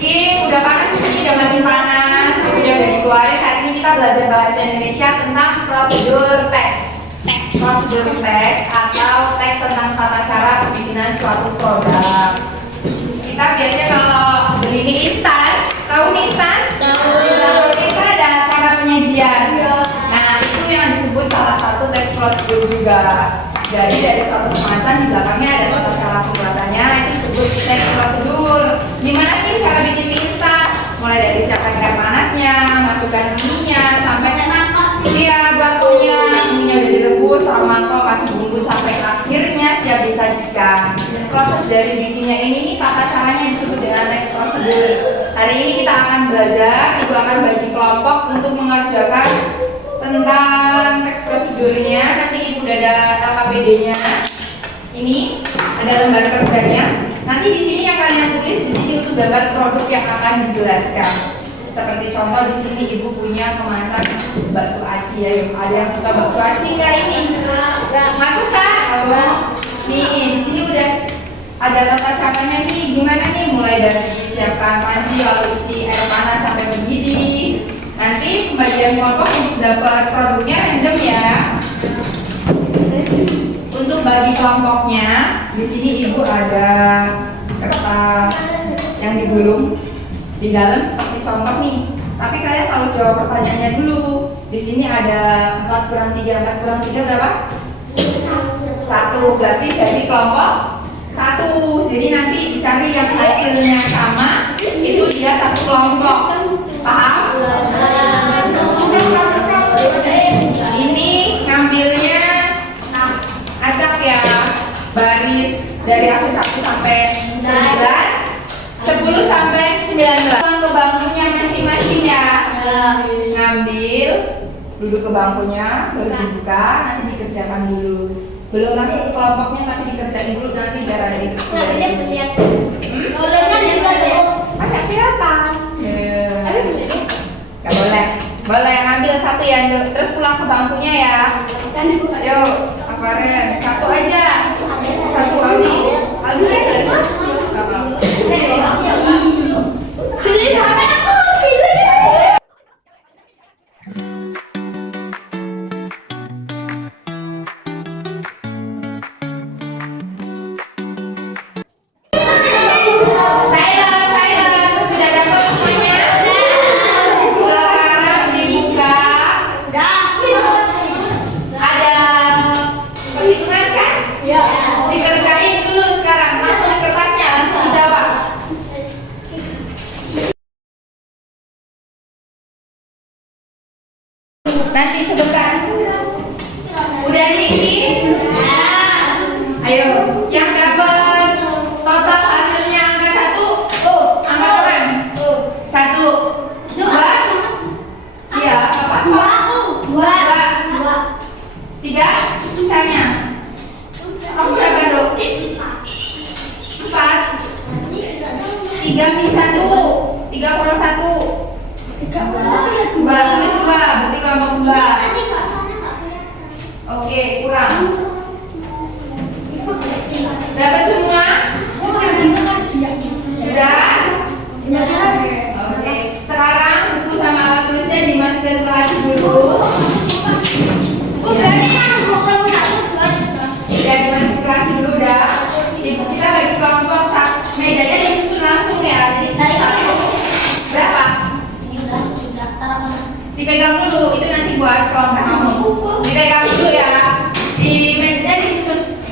Vicky, udah panas sih, udah makin panas. Udah dikeluarin. Hari ini kita belajar bahasa Indonesia tentang prosedur teks. Prosedur teks atau teks tentang tata cara pembikinan suatu produk. Kita biasanya kalau beli mie instan, tahu mie instan? Tahu. Itu ada cara penyajian. Nah, itu yang disebut salah satu teks prosedur juga. Jadi dari suatu kemasan di belakangnya ada tata cara pembuatannya, itu disebut teks prosedur. Gimana nih cara bikin mie instan? Mulai dari siapkan air panasnya, masukkan mie-nya, sampai bumbunya, mie-nya udah direbus, matang, kasih bumbu sampai akhirnya siap disajikan. Proses dari bikinnya ini nih tata caranya disebut dengan teks prosedur. Hari ini kita akan belajar, Ibu akan bagi kelompok untuk mengerjakan tentang teks prosedurnya. Nanti Ibu udah ada LKPD-nya. Ini ada lembar kerjanya. Nanti di sini yang kalian tulis di sini untuk gambar produk yang akan dijelaskan. Seperti contoh di sini Ibu punya kemasan bakso aci ya. Ada yang suka bakso aci nggak ini? Nggak suka? Oh. Nih di sini udah ada tata caranya nih. Gimana nih? Mulai dari siapkan panci lalu isi air panas sampai mendidih. Nanti pembagian kelompok untuk dapat produknya random ya. Untuk bagi kelompoknya, di sini Ibu ada kertas yang digulung di dalam seperti contoh nih. Tapi kalian harus jawab pertanyaannya dulu. Di sini ada 4 kurang 3, 4 kurang 3 berapa? 1. Berarti jadi kelompok 1. Jadi nanti dicari yang hasilnya sama, itu dia satu kelompok. Paham? Ini ngambilnya acak ya, baris dari aku 1 sampai 9, 10 sampai 19. Ke bangkunya masing-masing ya. Ngambil, duduk ke bangkunya, baru dibuka, nanti dikerjakan dulu. Belum masuk ke kelompoknya tapi dikerjain dulu nanti biar ada di kerja. Ada kelihatan. Gak boleh. Boleh ngambil 1 ya, terus pulang ke bangkunya ya. Yuk, Akaren, 1 aja. 1 Aldi. Aldi ya. Nanti sebentar. Udah diisi? Ayo, yang dapat total hasilnya angka 1. Angka tangan. 1, 2. Iya, apa? 2. 3. Sisanya. Kamu berapa dok? 4. 3 min 1. 3 kurang 1. 2, tulis 2, berarti kelompok 2. Oke, kurang. Dapat semua? Sudah? Oke, sekarang buku sama alat tulisnya dimasukin ke laci dulu. Udah dimasukin ke laci dulu dah. Ibu kita bagi kelompok, mejanya disusun langsung ya. Jadi berapa? Dipegang dulu, itu nanti buat kelompok kamu. Dipegang dulu ya. Di mejanya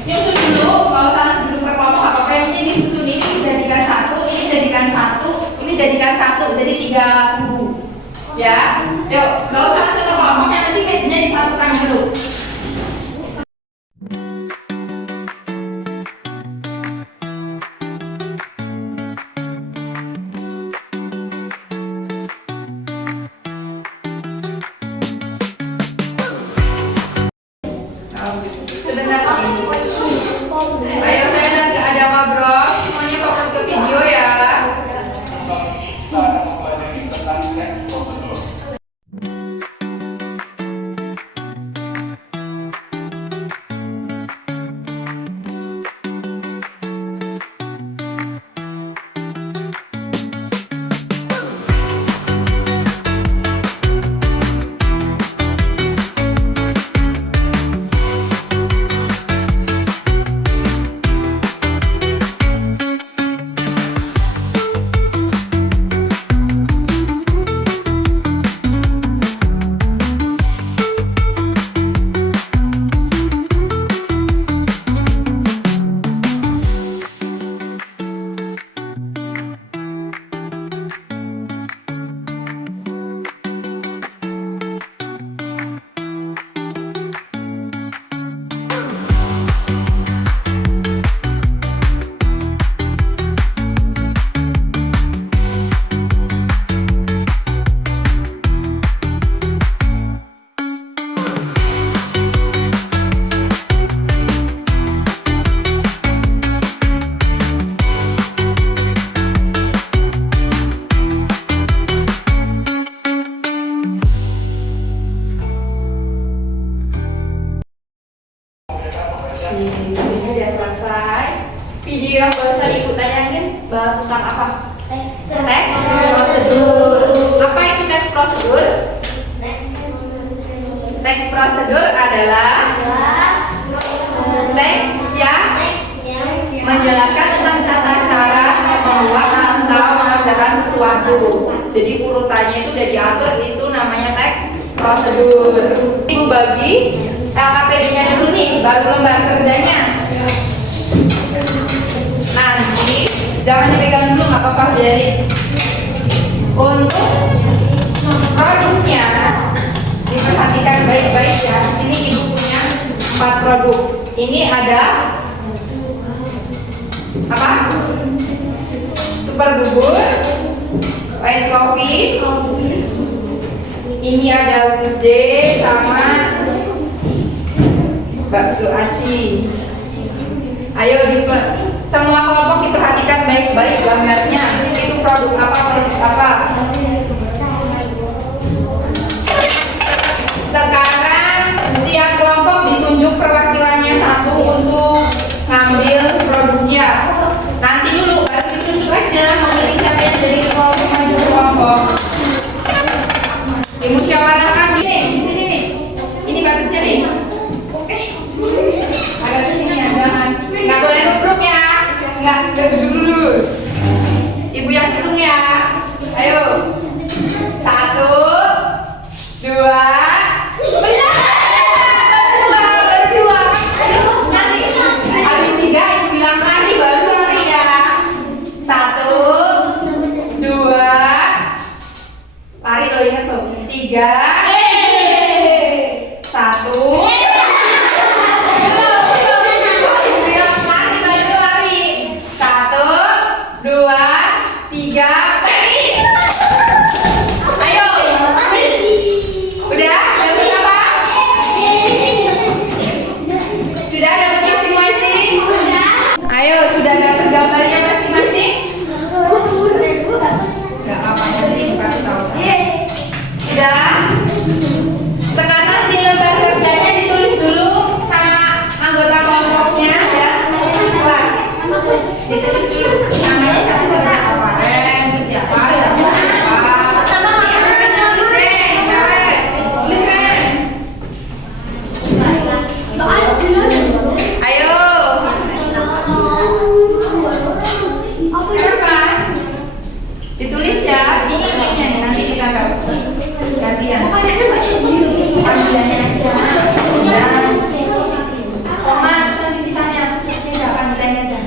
nyusun dulu, nggak usah duduk per kelompok apa-apa. Yang ini disusun, ini jadikan 1, ini jadikan 1, ini jadikan 1, jadi 3 kubu. Ya, yuk, nggak usah langsung ke kelompoknya, nanti mejanya disatukan dulu. Sebentar. Ayo saya nanti ada ngobrol, semuanya fokus ke video ya. Jadi urutannya itu udah diatur, itu namanya teks prosedur. Ibu bagi LKPD-nya dulu nih, baru lembar kerjanya. Nanti jangan dipegang dulu, nggak apa-apa, biarin. Untuk produknya diperhatikan baik-baik ya. Di sini ibu punya 4 produk. Ini ada apa? Super bubur, white coffee. Ini ada good day sama bakso aci. Ayo semua kelompok diperhatikan baik-baik gambarnya. Itu produk apa? Produk apa? Sekarang tiap kelompok ditunjuk perwakilannya satu untuk ngambil produknya. Nanti dulu baru ditunjuk aja memilih siapa yang jadi ketua maju kelompok. Dimusyawarahkan dulu nih, di sini nih. Ini bagusnya nih. Agak ke sini ya, jangan. Nggak boleh nubruk ya. Nggak dulu. Ibu yang hitung ya. Ayo. 1, 2. Berdua. Nanti habis 3 ibu bilang lari baru lari ya. 1, 2. Lari lo inget tuh. 3. 1. Ditulis ya, ini ininya nih, nanti kita gantian. Panggilannya aja. Koma, terus nanti sisanya, tidak panggilannya aja.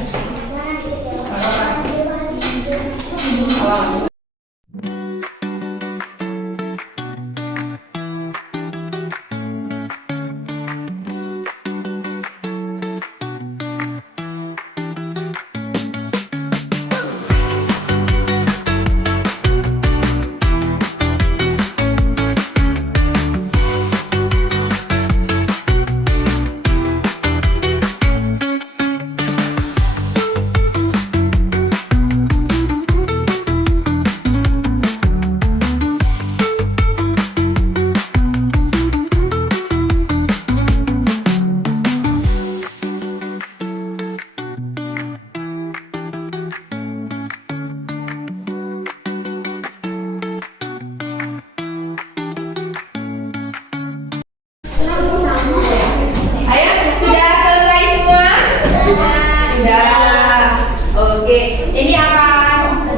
Ini akan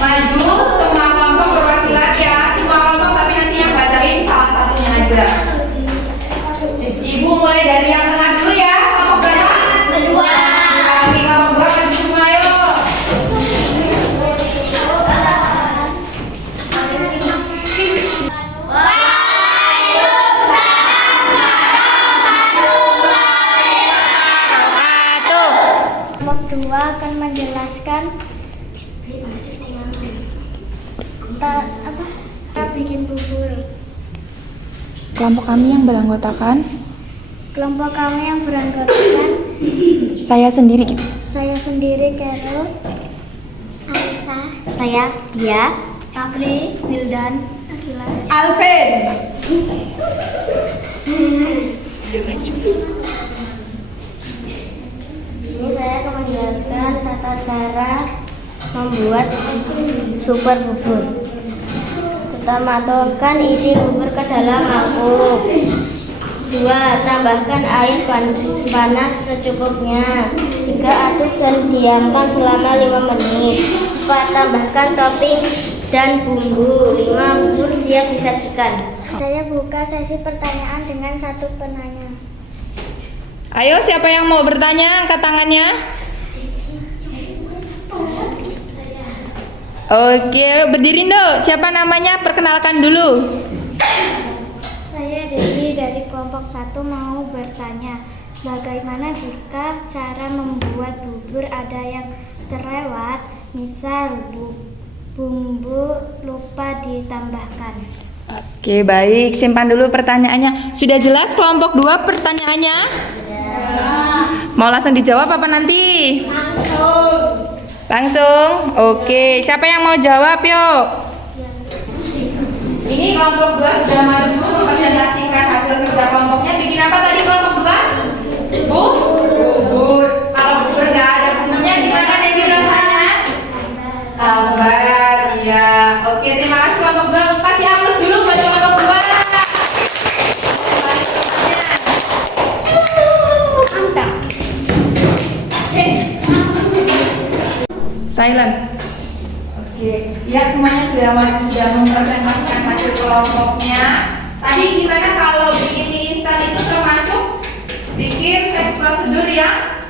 maju semua kelompok perwakilan ya, semua kelompok, tapi nanti yang bacain salah satunya aja. Ibu mulai dari yang tengah dulu ya. Kelompok berapa? Kedua. Lagi kelompok 2 maju semua yuk. Kelompok 2 akan menjelaskan cara bikin bubur. Kelompok kami yang beranggotakan Kelompok kami yang beranggotakan saya sendiri Carol, Alisa, saya Dia, Kapri, Wildan, Akila, Alvin. Ini saya akan menjelaskan tata cara membuat super bubur. Pertama, tuangkan isi bubur ke dalam mangkuk. 2. Tambahkan air panas secukupnya. 3. Aduk dan diamkan selama 5 menit. 4. Tambahkan topping dan bumbu. 5. Bubur siap disajikan. Saya buka sesi pertanyaan dengan satu penanya. Ayo, siapa yang mau bertanya? Angkat tangannya. Oke, berdiri dong. Siapa namanya? Perkenalkan dulu. Saya Dewi dari kelompok 1 mau bertanya, bagaimana jika cara membuat bubur ada yang terlewat, misal bumbu lupa ditambahkan? Oke, baik. Simpan dulu pertanyaannya. Sudah jelas kelompok 2 pertanyaannya? Mau langsung dijawab apa nanti? Langsung? Oke, siapa yang mau jawab yuk? Ini kelompok 2 sudah maju mempresentasikan hasil kerja kelompoknya. Bikin apa tadi kelompok 2? Bubur. Kalau bubur nggak ada bumbunya gimana Dewi rasanya? Hambar, iya. Oke, terima kasih kelompok 2. Kasih aplaus dulu buat kelompok 2. Silent. Oke, ya semuanya sudah mempresentasikan hasil kelompoknya. Tadi gimana kalau bikin mie instan itu termasuk bikin teks prosedur yang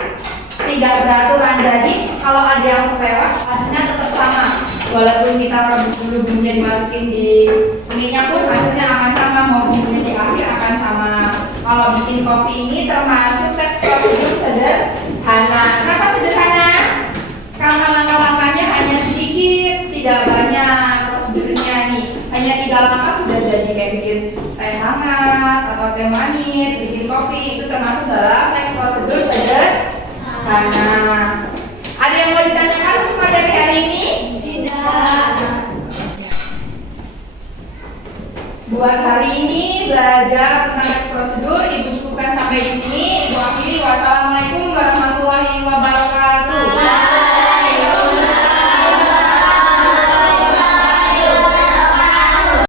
tidak beraturan. Jadi kalau ada yang terlewat, hasilnya tetap sama. Walaupun kita rebus dulu bumbunya dimasukin di mie-nya pun hasilnya akan sama, mau bumbunya di akhir akan sama. Kalau bikin kopi ini termasuk teks prosedur sederhana. Kenapa sederhana? Karena langkah-langkahnya hanya sedikit, tidak banyak prosedurnya nih. Hanya 3 langkah sudah jadi, kayak bikin teh hangat atau teh manis, bikin kopi, itu termasuk dalam teks prosedur sederhana. Ada yang mau ditanyakan untuk materi hari ini? Tidak. Buat hari ini belajar tentang teks prosedur, Ibu cukupkan sampai di sini. Ibu akhiri. Wassalamualaikum.